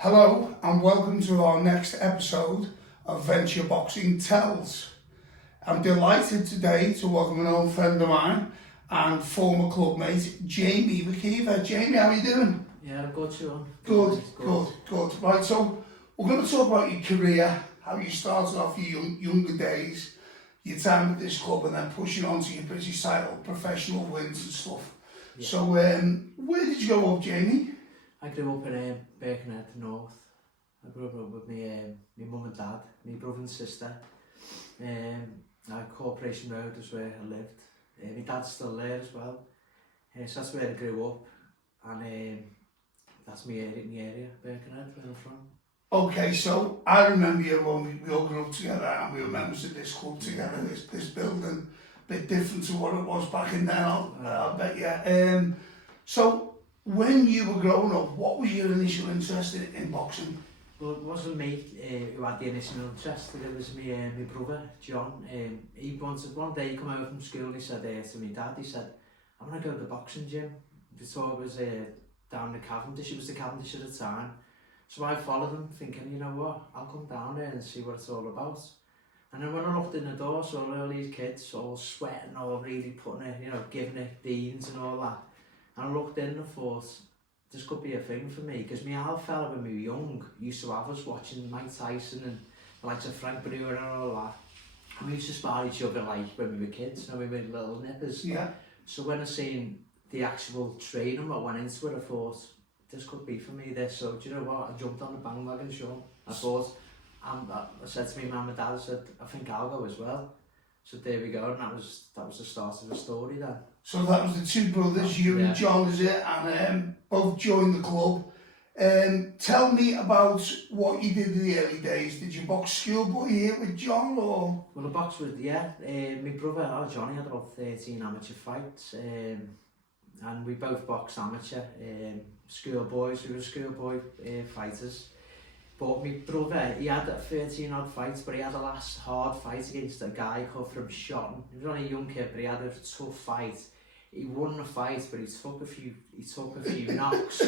Hello and welcome to our next episode of Venture Boxing Tells. I'm delighted today to welcome an old friend of mine and former clubmate, Jamie McKeever. Jamie, how are you doing? Yeah, I'm good, Sean. Good. Right, so we're going to talk about your career, how you started off your younger days, your time at this club and then pushing on to your British title, professional wins and stuff. Yeah. So where did you grow up, Jamie? I grew up in Birkenhead North. I grew up with my mum and dad, my brother and sister. Corporation Road is where I lived. My dad's still there as well. So that's where I grew up. And that's my area, Birkenhead, where I'm from. Okay, so I remember you when we all grew up together and we were members of this club together, this building, a bit different to what it was back in then, I'll bet you. So when you were growing up, what was your initial interest in boxing? Well, it wasn't me who had the initial interest, it was my brother, John. He wanted, one day he came over from school and he said to my dad, he said, I'm going to go to the boxing gym. We thought it was down the Cavendish, it was the Cavendish at the time. So I followed him thinking, you know what, I'll come down there and see what it's all about. And then when I looked in the door, saw all these kids all sweating, all really putting it, giving it beans and all that. And I looked in and I thought, this could be a thing for me, because my old fella when we were young used to have us watching Mike Tyson and the likes of Frank Brewer and all that. And we used to spar each other like when we were kids, we were little nippers. Yeah. So when I seen the actual training that went into it, I thought, this could be for me this. So do you know what, I jumped on the bandwagon, Sean. I thought, I said to my mum and dad, I said, I think I'll go as well. So there we go, and that was the start of the story then. So that was the two brothers, you and John, is it? And both joined the club. Tell me about what you did in the early days. Did you box schoolboy here with John, or? Well, the box was, my brother, Johnny, had about 13 amateur fights. And we both boxed amateur, schoolboys, we were schoolboy fighters. But my brother, he had 13 odd fights, but he had a last hard fight against a guy called from Shotton. He was only a young kid, but he had a tough fight. He won the fight, but he took a few knocks.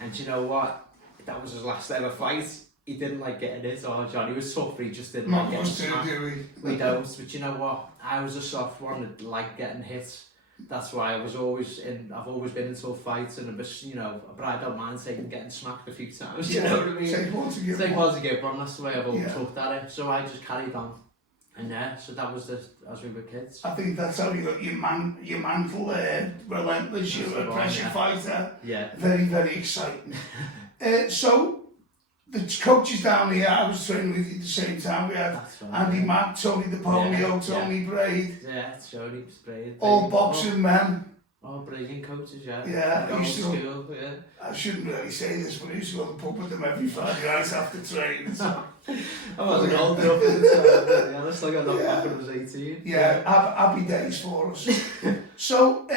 And you know what? That was his last ever fight. He didn't like getting hit on John. He was tough, but he just didn't like getting hit. We don't. But you know what? I was a soft one that liked getting hit. That's why I've always been in tough fights, and but I don't mind getting smacked a few times. You know what I mean? Take one to give one. That's the way I've always looked at it. So I just carried on, and so that was as we were kids. I think that's how you got your mantle, relentless. You're a pressure fighter. Yeah. Very, very exciting. So the coaches down here, I was training with you at the same time. We had Andy Mack, Tony DePolio, Tony Braid. Yeah, Tony Braid. All boxing men. All brilliant coaches, Yeah, I used to school, I shouldn't really say this, but I used to go to the pub with them every Friday night after training. So. I wasn't old enough at the time, I still got enough back when I was 18. Yeah, happy days for us. So,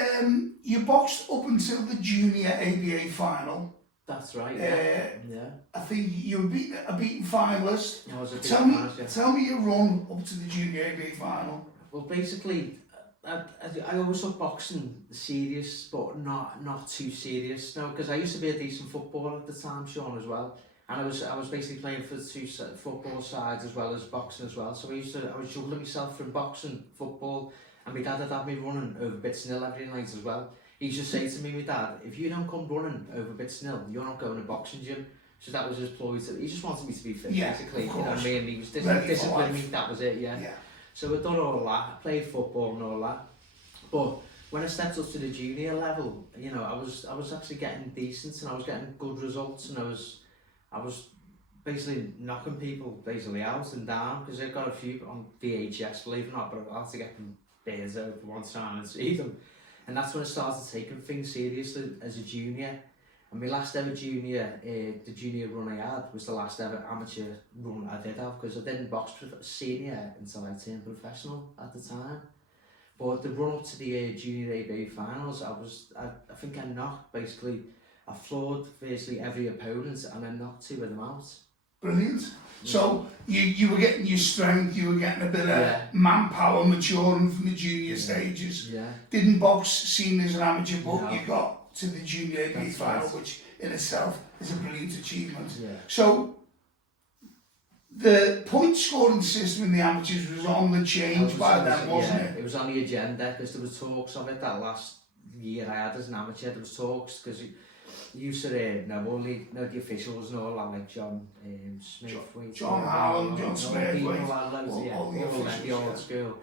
you boxed up until the junior ABA final. That's right, yeah. I think you were a beaten finalist. I was a beaten finalist, yeah. Tell me your run up to the junior ABA final. Well, basically, I always took boxing serious, but not too serious. No, because I used to be a decent footballer at the time, Sean, as well. And I was basically playing for the two football sides as well as boxing as well. So I was juggling myself from boxing, football, and my dad had me running over bits nil every night as well. He used to say to me, my dad, if you don't come running over bits nil, you're not going to boxing gym. So that was his ploy. He just wanted me to be fit, basically. You know what I mean? He was disciplining me, that was it, yeah. So I'd done all that, I played football and all that. But when I stepped up to the junior level, I was actually getting decent and I was getting good results, and I was basically knocking people out and down, because I got a few on VHS, believe it or not, but I had to get them beers over one time and see them. And that's when I started taking things seriously as a junior. And my last ever junior, the junior run I had was the last ever amateur run I did have, because I didn't box senior until I turned professional at the time. But the run up to the junior ABA finals, I think I knocked I floored basically every opponent, and I knocked two of them out. Brilliant. So you were getting your strength, you were getting a bit of manpower maturing from the junior stages. Yeah. Didn't box seen as an amateur, but you got to the junior grade That's final, right. which in itself is a brilliant achievement. Yeah. So the point scoring system in the amateurs was on the change by then, wasn't it? It was on the agenda because there was talks of it that last year I had as an amateur. There was talks because you used to the officials and all that, like John Smith, John Harlan, John Smith, people like, had loads, all the all officials, the old yeah. school.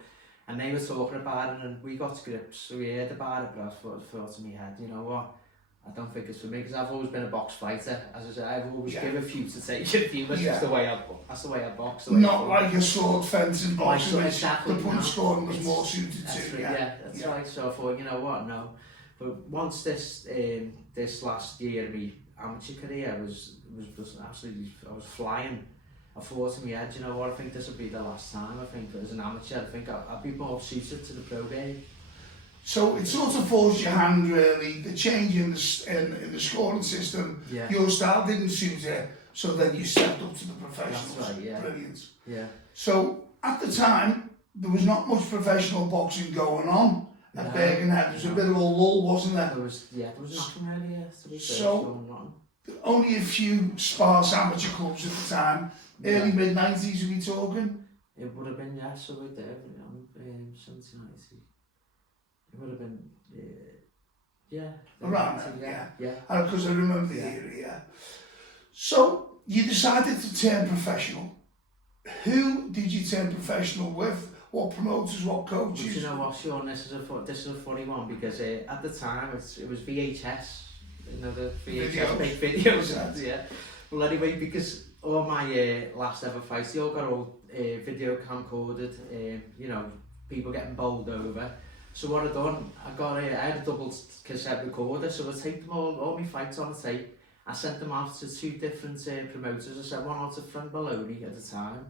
And they were talking about it, and we got to grips, so we heard about it, but I thought in my head, you know what, I don't think it's for me, because I've always been a box fighter. As I said, I've always given a few to take a few, that's just the way I box. Not like a sword fencing boxing, which exactly, the point scoring was more suited to. That's right, so I thought, you know what, no. But once this last year of my amateur career was absolutely, I was flying. I thought to my head, you know what, I think this will be the last time. I think as an amateur, I think I'll be more suited to the pro game. So it sort of forced your hand, really, the change in the scoring system. Yeah. Your style didn't suit it, so then you stepped up to the professionals. That's right, yeah. Brilliant. Yeah. So at the time, there was not much professional boxing going on at Birkenhead. There was a bit of a lull, wasn't there? There was nothing really, to be fair, So, going on. Only a few sparse amateur clubs at the time. Early mid-90s, are we talking? It would have been, so we're there, 1790. It would have been, Around that, yeah. Because I remember the era, So, you decided to turn professional. Who did you turn professional with? What promoters, what coaches? But you know what, Sean, this is a funny one, because at the time, it was VHS, the VHS big videos, yeah. Well, anyway, because all my last ever fights, they all got all video camcorded, people getting bowled over. So what I done, I had a double cassette recorder, so I taped them all my fights on a tape. I sent them out to two different promoters. I sent one out to Frank Maloney at the time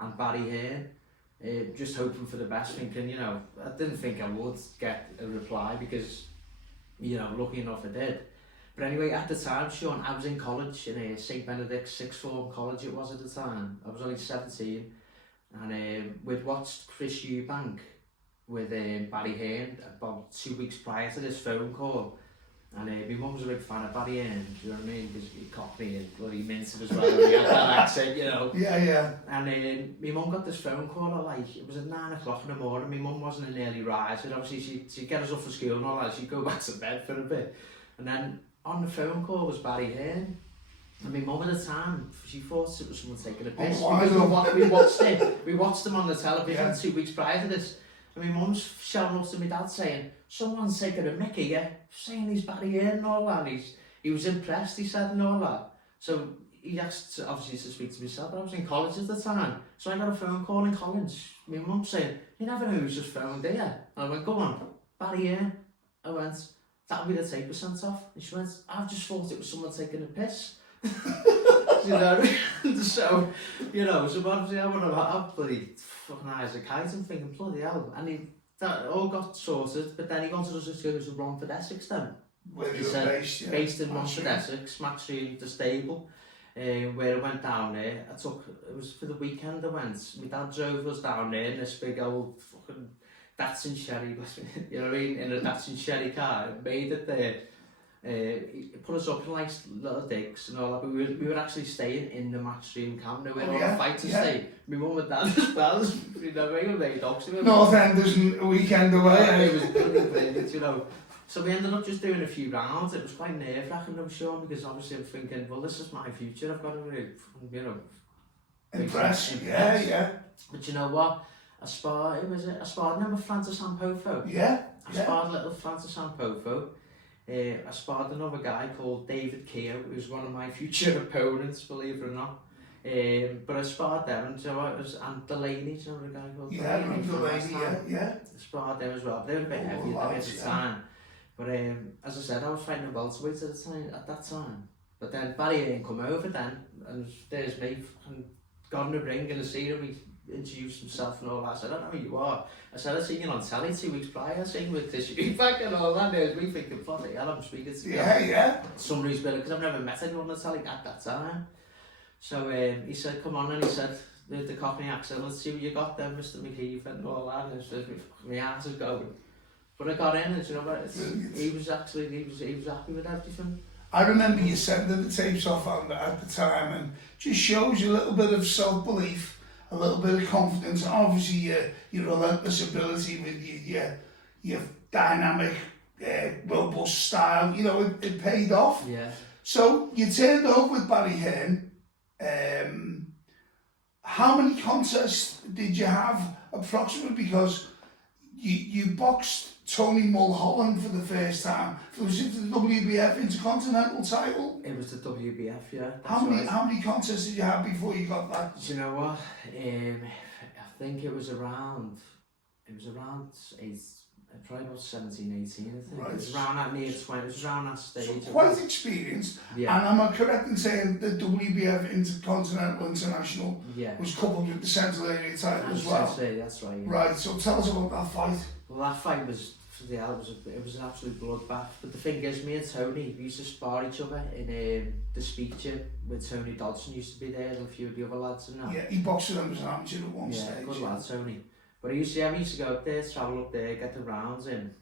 and Barry Hearn, just hoping for the best, thinking, I didn't think I would get a reply because, lucky enough I did. But anyway, at the time, Sean, I was in college in St Benedict's sixth form college it was at the time. I was only 17, and we'd watched Chris Eubank with Barry Hearn about 2 weeks prior to this phone call. And my mum was a big fan of Barry Hearn, do you know what I mean? Because he cockney and bloody minted as well, and he had that accent, Yeah. And my mum got this phone call at it was at 9 o'clock in the morning. My mum wasn't an early riser, obviously she'd get us up for school and all that, she'd go back to bed for a bit. And then on the phone call was Barry Hearn. And my mum at the time, she thought it was someone taking a piss. Because we watched him on the television 2 weeks prior to this. And my mum's shouting up to my dad saying, someone's taking a mickey, saying he's Barry Hearn and all that. And he was impressed, he said, and all that. So he asked, obviously, to speak to myself, but I was in college at the time. So I got a phone call in college. My mum saying, you never know who's just phoned, do you? And I went, go on, Barry Hearn. I went, that'll be the tape we sent off. And she went, I've just thought it was someone taking a piss. So, so obviously I would have bloody fucking eyes a kite and thinking, bloody hell. And that all got sorted, but then he wanted us to go to Romford, Essex then. Where he said, based in Romford, Essex, matchroom, the stable, where I went down there. It was for the weekend I went. My dad drove us down there in this big old fucking Datsun Sherry, you know what I mean, in a Datsun Sherry car, made it there. He put us up in like little digs and all that, but we were actually staying in the matchroom camp, where all the fighters stay. My mum and dad as well, we made dogs to him. North End isn't a weekend away. It was brilliant, So we ended up just doing a few rounds. It was quite nerve-wracking, I'm sure, because obviously I'm thinking, well, this is my future, I've got to really, impress. Yeah. But you know what? I sparred him with Francis Ampofo. I sparred little Francis Ampofo. I sparred another guy called David Keogh, who's one of my future opponents, believe it or not. But I sparred them, and so I was, and Delaney, do you know the guy called Delaney? Yeah. I sparred them as well. They were a bit heavier at the time. But as I said, I was fighting a welterweight at that time. But then Barry Hearn come over then, and there's me, and got in the ring and I seen him, he introduced himself and all that. I said, I don't know who you are. I said, I seen you on telly 2 weeks prior, I seen with this back and all that. There's me thinking, bloody hell, I'm speaking to you. Somebody's been, because I've never met anyone on the telly at that time. So he said, come on, and he said, with the Cockney accent, let's see what you got there, Mr. McKeever and all that. And I said, my ass is going. But I got in, and you know what? Brilliant. He was happy with everything. I remember you sending the tapes off at the time, and just shows you a little bit of self-belief, a little bit of confidence, and obviously your relentless ability with your dynamic, robust style. You know, it paid off. Yeah. So you turned over with Barry Hearn. How many contests did you have approximately? Because you boxed Tony Mulholland for the first time. Was it the WBF Intercontinental title? It was the WBF, yeah. How many contests did you have before you got that? Do you know what? I think it was around probably about 17, 18, I think. Right. It was around that near 20, it was around that stage. So quite experienced. Yeah. And am I correct in saying the WBF Intercontinental International Yeah. was coupled with the Central Area title as well? That's right, yeah. Right, so tell us about that fight. Well, that fight was, it was an absolute bloodbath. But the thing is, me and Tony, we used to spar each other in the speech gym with Tony Dodson used to be there and a few of the other lads and that. Yeah, he boxed with them as an amateur at one stage. Yeah, good lad, Tony. But we used to go up there, travel up there, get the rounds in.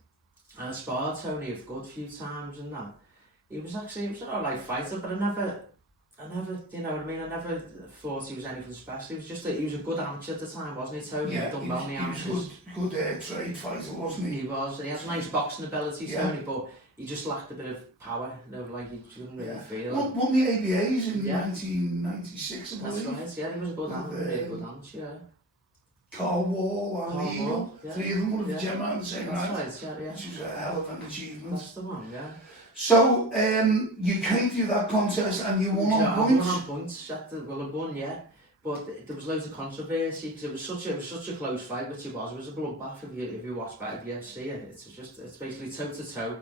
And I sparred Tony a good few times and that. He was an alright fighter, but I never, you know what I mean, I never thought he was anything special. He was just he was a good amateur at the time, wasn't he, Tony? Yeah, He was good trade fighter, wasn't he? He was, and he had a nice boxing ability, Yeah. Tony, but he just lacked a bit of power, you know, like he couldn't really feel it. Won the ABAs in Yeah. 1996, I believe. That's right, yeah, he was a good amateur, yeah. Carl Wall and Carl the Eagle, Wall, yeah. 3 of them would have gem on the same night, That's right, yeah. which was a hell of an achievement. That's the one, yeah. So, you came through that contest and you won on points? I won on points, I won, yeah. But there was loads of controversy because it was such a close fight, which it was a bloodbath if you watch back, if you ever see it. It's basically toe to toe.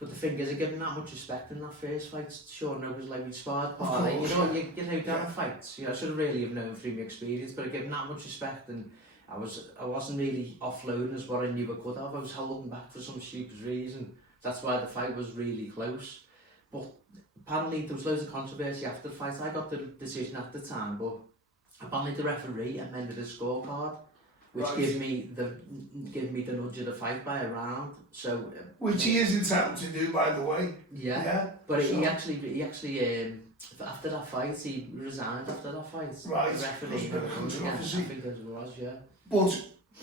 But the thing is, I give him that much respect in that first fight. Sure, no, it was like we sparred, but you know, down fights. You know, I should have really have known through my experience, but I gave him that much respect, and I wasn't really offloading as what I knew I could have. I was holding back for some stupid reason. That's why the fight was really close. But apparently there was loads of controversy after the fight. I got the decision at the time, but apparently the referee amended his scorecard, which gave me the nudge of the fight by a round. So which he is entitled to do, by the way. Yeah. But he actually after that fight, he resigned after that fight. Right. The referee. I think it was, yeah. But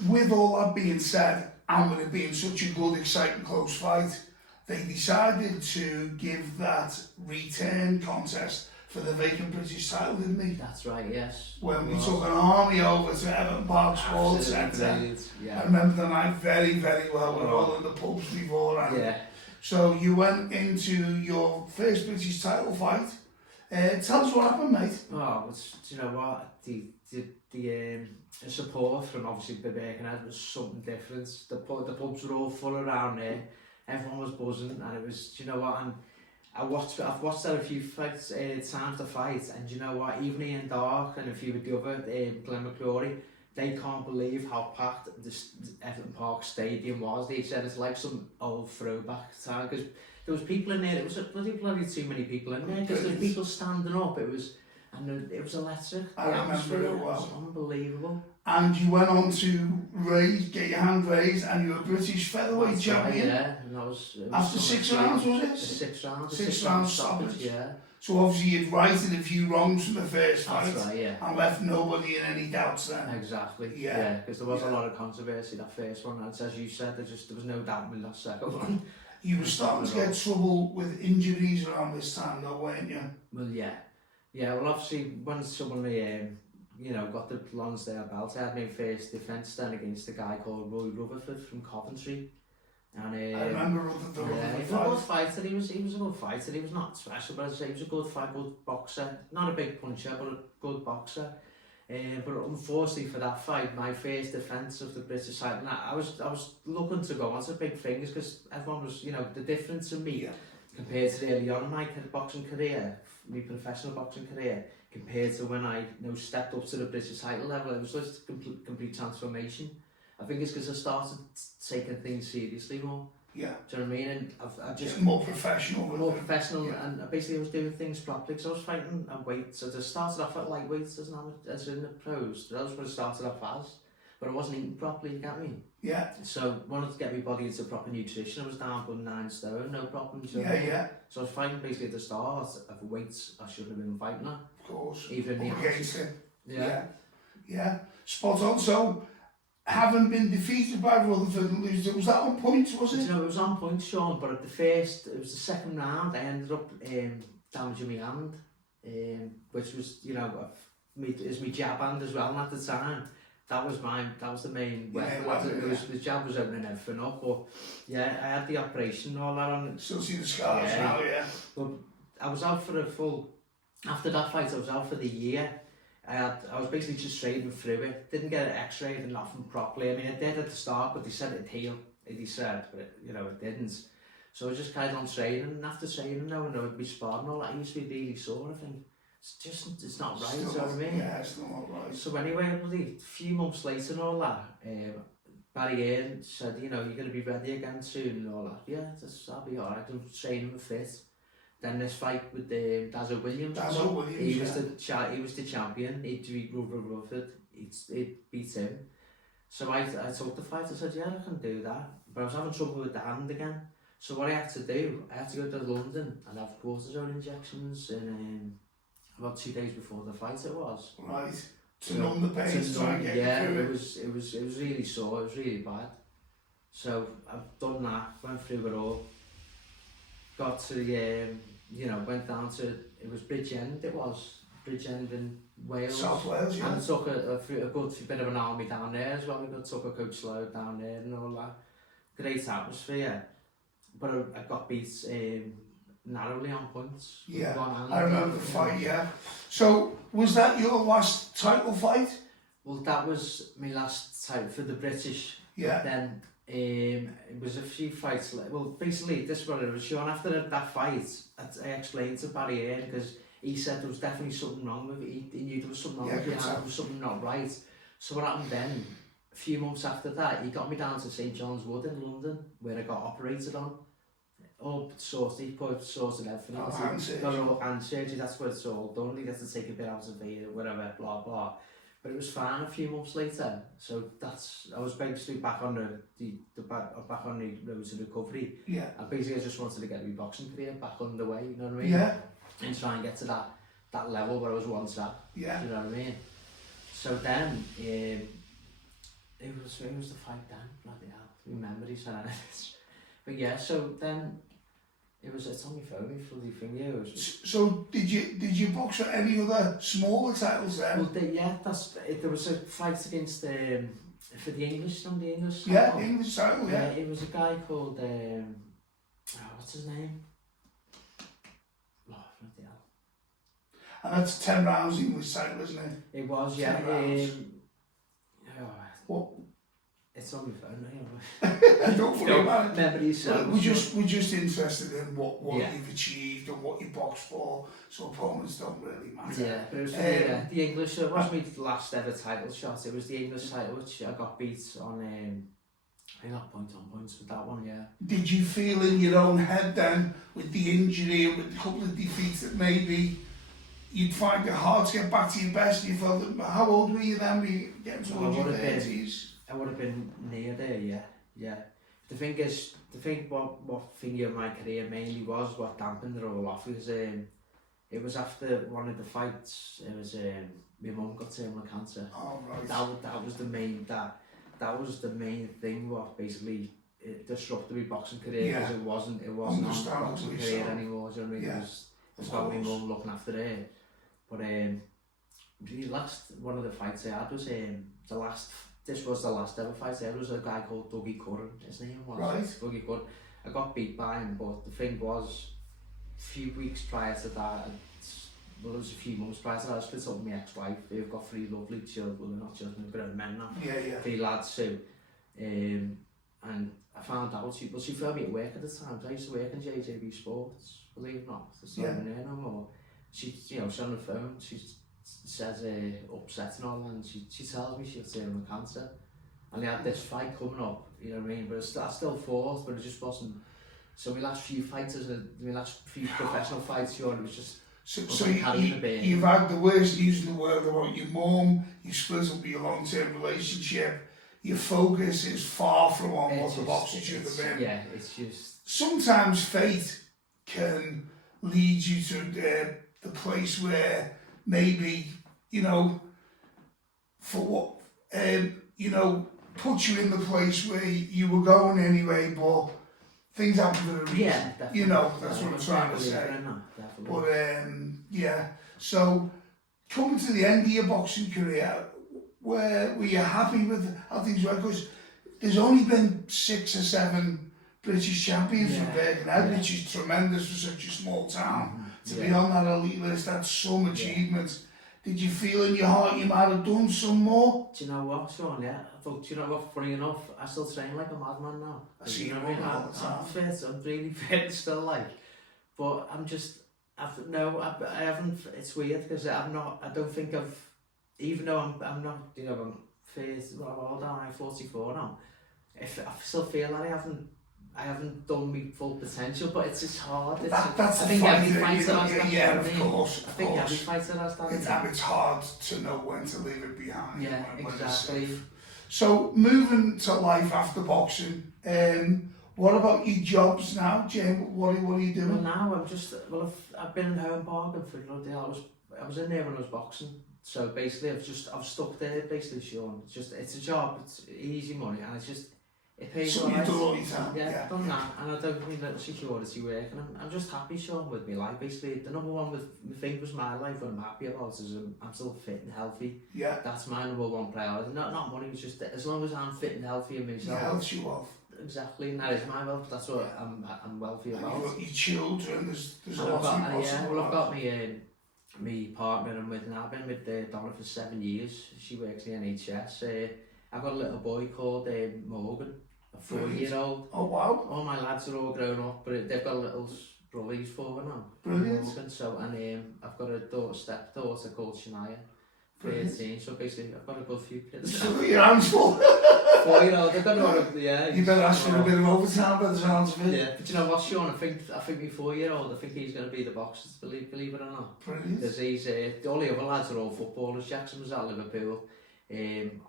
with all that being said, and with it being such a good, exciting, close fight, they decided to give that return contest for the vacant British title, didn't they? That's right, yes. When we took an army over to Everton Park Sports Centre. Yeah. I remember the night very, very well. We were all in the pubs beforehand. Yeah. So you went into your first British title fight. Tell us what happened, mate. Oh, do you know what? The support from obviously Birkenhead was something different. The pubs were all full around there. Everyone was buzzing, and it was, do you know what? And I've watched that a few fights, times to fight, and do you know what? Even Ian Dark and a few of the other, Glenn McCrory, they can't believe how packed this Everton Park Stadium was. They said it's like some old throwback time, because there was people in there. It was bloody too many people in there, because there was people standing up. It was electric. The atmosphere was unbelievable. And you went on to get your hand raised, and you were British Featherweight Champion. Yeah, and that was after 6 rounds, was it? 6 rounds. 6 rounds stoppage. Yeah. So obviously you'd righted a few wrongs from the first fight. That's right, yeah. And left nobody in any doubts then. Exactly. Yeah. Because there was a lot of controversy that first one, and as you said, there was no doubt with that second one. You were starting to get trouble with injuries around this time, though, weren't you? Well, yeah. Yeah, well, obviously, when someone, got the Lonsdale belt, I had my first defence then against a guy called Roy Rutherford from Coventry. And I remember Rutherford. Yeah, he was a good fighter. He was a good fighter. He was not special, but as I say, he was a good boxer. Not a big puncher, but a good boxer. But unfortunately for that fight, my first defence of the British title, I was looking to go on to big things, because everyone was, the difference in me compared to early on in my boxing career, my professional boxing career, compared to when I stepped up to the British title level, it was just a complete transformation. I think it's because I started taking things seriously more. Yeah. Do you know what I mean? And I've just more professional. And basically I was doing things properly, because I was fighting at weights. So I started off at lightweights as in the pros. That was what I started off as. but I wasn't eating properly, you get me? Yeah. So wanted to get my body into proper nutrition. I was down for 9 stone, no problems. Yeah. So I was fighting basically at the start of weights I shouldn't have been fighting at. Of course. Even Up against it. Yeah. Yeah. Spot on. So, having been defeated by Rutherford and losing, was that on points, was it? You know, it was on point, Sean, but at it was the second round, I ended up damaging my hand, which was, you know, is my jab hand as well, and at the time, that was the main weapon. The jab was opening everything up, but yeah, I had the operation and all that on. Still see the scars now, yeah. But I was out for after that fight, I was out for the year. I was basically just training through it. Didn't get an x-ray and nothing properly. I mean, it did at the start, but they said it'd heal. He said, but it didn't. So I just carried on training, and after training now, and I'd be sparring and all that, I used to be really sore. I think it's not right, you know what I mean? Yeah, it's not right. So anyway, a few months later and all that, Barry Earn said, you know, you're going to be ready again soon and all that. Yeah, I'll be alright, I'm training with fit. Then this fight with Dazzo Williams. He was the champion. He beat Rutherford. He beat him. So I took the fight. I said, yeah, I can do that. But I was having trouble with the hand again. So what I had to do, I had to go to London and have cortisone injections in about 2 days before the fight. It was right to numb the pain. To try and get it was really sore. It was really bad. So I've done that. Went through it all. Got to went down to, it was Bridgend in Wales. South Wales, yeah. And I took a good bit of an army down there as well. We took a coach load down there and all that. Great atmosphere. But I got beat narrowly on points. Yeah, I remember the fight, yeah. So, was that your last title fight? Well, that was my last title for the British. Yeah. Then it was a few fights. Well, basically, this is what it was, Sean. After that fight, I explained to Barry Earn, because he said there was definitely something wrong with it. He knew there was something wrong with it, there was something not right. So what happened then, a few months after that, he got me down to St John's Wood in London, where I got operated on. All sorted, he put sorted everything. Hand surgery. Hand surgery, that's what it's all done. He gets to take a bit out of it, whatever, blah, blah. But it was fine a few months later. So I was basically back on the road to recovery. Yeah. And basically I just wanted to get my boxing career back underway, you know what I mean? Yeah. And try and get to that level where I was once at. Yeah. You know what I mean? So then, it was the fight then, bloody hell. Remember he said this. But yeah, so then it's on my phone, my bloody thing here. So did you box for any other smaller titles then? Well, there was a fight against for the English title. Yeah, the English title, yeah. It was a guy called what's his name? Oh, bloody hell. And that's 10 rounds English title, isn't it? It was, yeah. 10 rounds. What? It's on my phone now. Don't worry about it. Memories. We're just interested in what you've achieved and what you boxed for, so opponents don't really matter. Yeah, but it was the English. It wasn't my last ever title shot. It was the English title, which I got beat on. I got points with that one. Yeah. Did you feel in your own head then, with the injury and with a couple of defeats, that maybe you'd find it hard to get back to your best? You felt how old were you then? Were you getting towards your 30s? I would have been near there, yeah. The thing is, what thing of my career mainly was, what dampened it all off, was it was after one of the fights. It was my mum got terminal cancer. Oh right. That was the main thing. What basically it disrupted my boxing career, because it wasn't on boxing career anymore. Do you know what I mean? Yeah. It was about my mum looking after her. But one of the fights I had was This was the last ever fight. There was a guy called Dougie Curran, his name was. Right. Dougie Curran. I got beat by him, but the thing was, a few weeks prior to that, it was a few months prior to that, I split up with my ex-wife. We've got 3 lovely children, well, they're not children, we've got men now. Yeah. 3 lads too. And I found out, she phoned me at work at the time. I used to work in JJB Sports, believe it or not. It's not even there no more. She's on the phone, she says upset and all, and she tells me she had terminal cancer, and they had this fight coming up, you know what I mean, but I still fought, but it just wasn't. So my last few professional fights, it was just so you've had the worst news in the world about your mum, you split up your long-term relationship, your focus is far from on It's what the just- boxing should have been. Yeah, it's just... Sometimes fate can lead you to the place where maybe, you know, for what, you know, put you in the place where you were going anyway, but things happen for a reason. Yeah, definitely. You know, that's what I'm trying to Definitely, say. definitely. But yeah, so coming to the end of your boxing career, where were you happy with how things were? Because there's only been 6 or 7 British champions from Birkenhead, which is tremendous for such a small town. To be on that elite list, that's some achievement. Did you feel in your heart you might have done some more? Do you know what, Sean? Yeah, I thought, do you know what, funny enough, I still train like a madman now. I see you know you what I mean? all the time. I'm fit, I'm really fit still, like. But I'm just, I haven't, it's weird because I don't think I've, even though I'm not, you know, I'm 30, well, how old am I? 44 now. I still feel that I haven't done my full potential, but it's just hard. That's I think every fighter has that. Yeah, of course. I think every fighter has that. It's hard to know when to leave it behind. Yeah, exactly. So moving to life after boxing, what about your jobs now, James? What are you doing? Well, now I've been in home parking for bloody hell. I was in there when I was boxing. So basically I've stuck there basically, Sean. It's a job, it's easy money, and it pays So all you right. do all your time. Yeah, I've done that, and I don't need little security work, and I'm just happy, Sean, with my life. Basically, the number one thing was my life, what I'm happy about is I'm still fit and healthy. Yeah. That's my number one priority. Not money, it's just as long as I'm fit and healthy in myself. Your health, your wealth. Exactly, and that is my wealth. That's what I'm wealthy about. You've got your children. There's a And lot of I've got my partner I'm with now. I've been with Donna for 7 years. She works in the NHS. I've got a little boy called Morgan, a 4-year-old. Oh wow! All my lads are all grown up, but they've got a little brother, he's 4 now. Brilliant. Morgan. So I've got a stepdaughter called Shania, 13. So basically I've got a good few kids. Still got your hands full. 4-year-old, they've got You better ask for a bit of overtime by the sounds of it. Yeah, but you know what, Sean? I think my 4-year-old, I think he's going to be the boxer, believe it or not. Brilliant. Because he's all the other lads are all footballers. Jackson was at Liverpool. And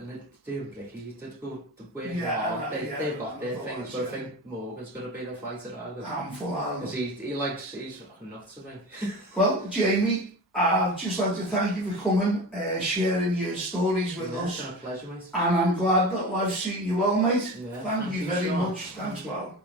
they're doing bricky, they're good, they're working hard, they've got their things, but I think Morgan's going to be the fighter out of them. Handful out of them. Because he's fucking nuts, I think. Well, Jamie, I'd just like to thank you for coming, sharing your stories with us. It's been a pleasure, mate. And I'm glad that life's treating you well, mate. Yeah, Thank you very Sean. much. Thanks, well.